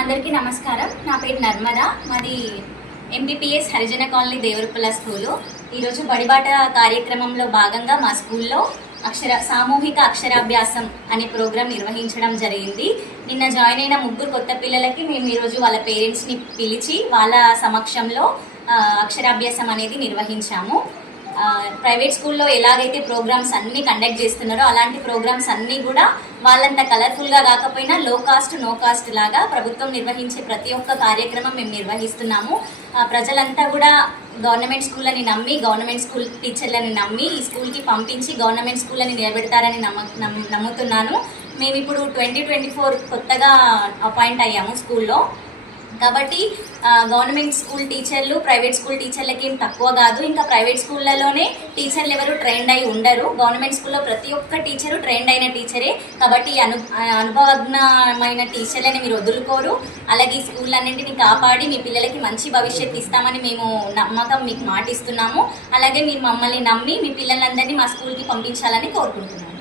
అందరికీ నమస్కారం. నా పేరు నర్మద. మాది MBPS Harijana colony Devarapalla school. ఈరోజు బడిబాట కార్యక్రమంలో భాగంగా మా స్కూల్లో అక్షర సామూహిక అక్షరాభ్యాసం అనే ప్రోగ్రాం నిర్వహించడం జరిగింది. నిన్న జాయిన్ అయిన ముగ్గురు కొత్త పిల్లలకి మేము ఈరోజు వాళ్ళ పేరెంట్స్ని పిలిచి వాళ్ళ సమక్షంలో అక్షరాభ్యాసం అనేది నిర్వహించాము. ప్రైవేట్ స్కూల్లో ఎలాగైతే ప్రోగ్రామ్స్ అన్నీ కండక్ట్ చేస్తున్నారో అలాంటి ప్రోగ్రామ్స్ అన్నీ కూడా వాళ్ళంత కలర్ఫుల్గా కాకపోయినా లో కాస్ట్ నో కాస్ట్ లాగా ప్రభుత్వం నిర్వహించే ప్రతి ఒక్క కార్యక్రమం మేము నిర్వహిస్తున్నాము. ప్రజలంతా కూడా గవర్నమెంట్ స్కూళ్ళని నమ్మి గవర్నమెంట్ స్కూల్ టీచర్లని నమ్మి ఈ స్కూల్కి పంపించి గవర్నమెంట్ స్కూళ్ళని నిలబెడతారని నమ్మ నమ్ము- నమ్ముతున్నాను. మేము ఇప్పుడు ట్వంటీ ట్వంటీ ఫోర్ కొత్తగా అపాయింట్ అయ్యాము స్కూల్లో. కాబట్టి గవర్నమెంట్ స్కూల్ టీచర్లు ప్రైవేట్ స్కూల్ టీచర్లకి ఏం తక్కువ కాదు. ఇంకా ప్రైవేట్ స్కూళ్ళలోనే టీచర్లు ఎవరు ట్రైన్డ్ అయి ఉండరు. గవర్నమెంట్ స్కూల్లో ప్రతి ఒక్క టీచరు ట్రైన్డ్ అయిన టీచరే. కాబట్టి అను అనుభవజ్ఞమైన టీచర్లని మీరు వదులుకోరు. అలాగే ఈ స్కూల్ అన్నింటినీ కాపాడి మీ పిల్లలకి మంచి భవిష్యత్తు ఇస్తామని మేము నమ్మకం మీకు మాటిస్తున్నాము. అలాగే మీరు మమ్మల్ని నమ్మి మీ పిల్లలందరినీ మా స్కూల్కి పంపించాలని కోరుకుంటున్నాము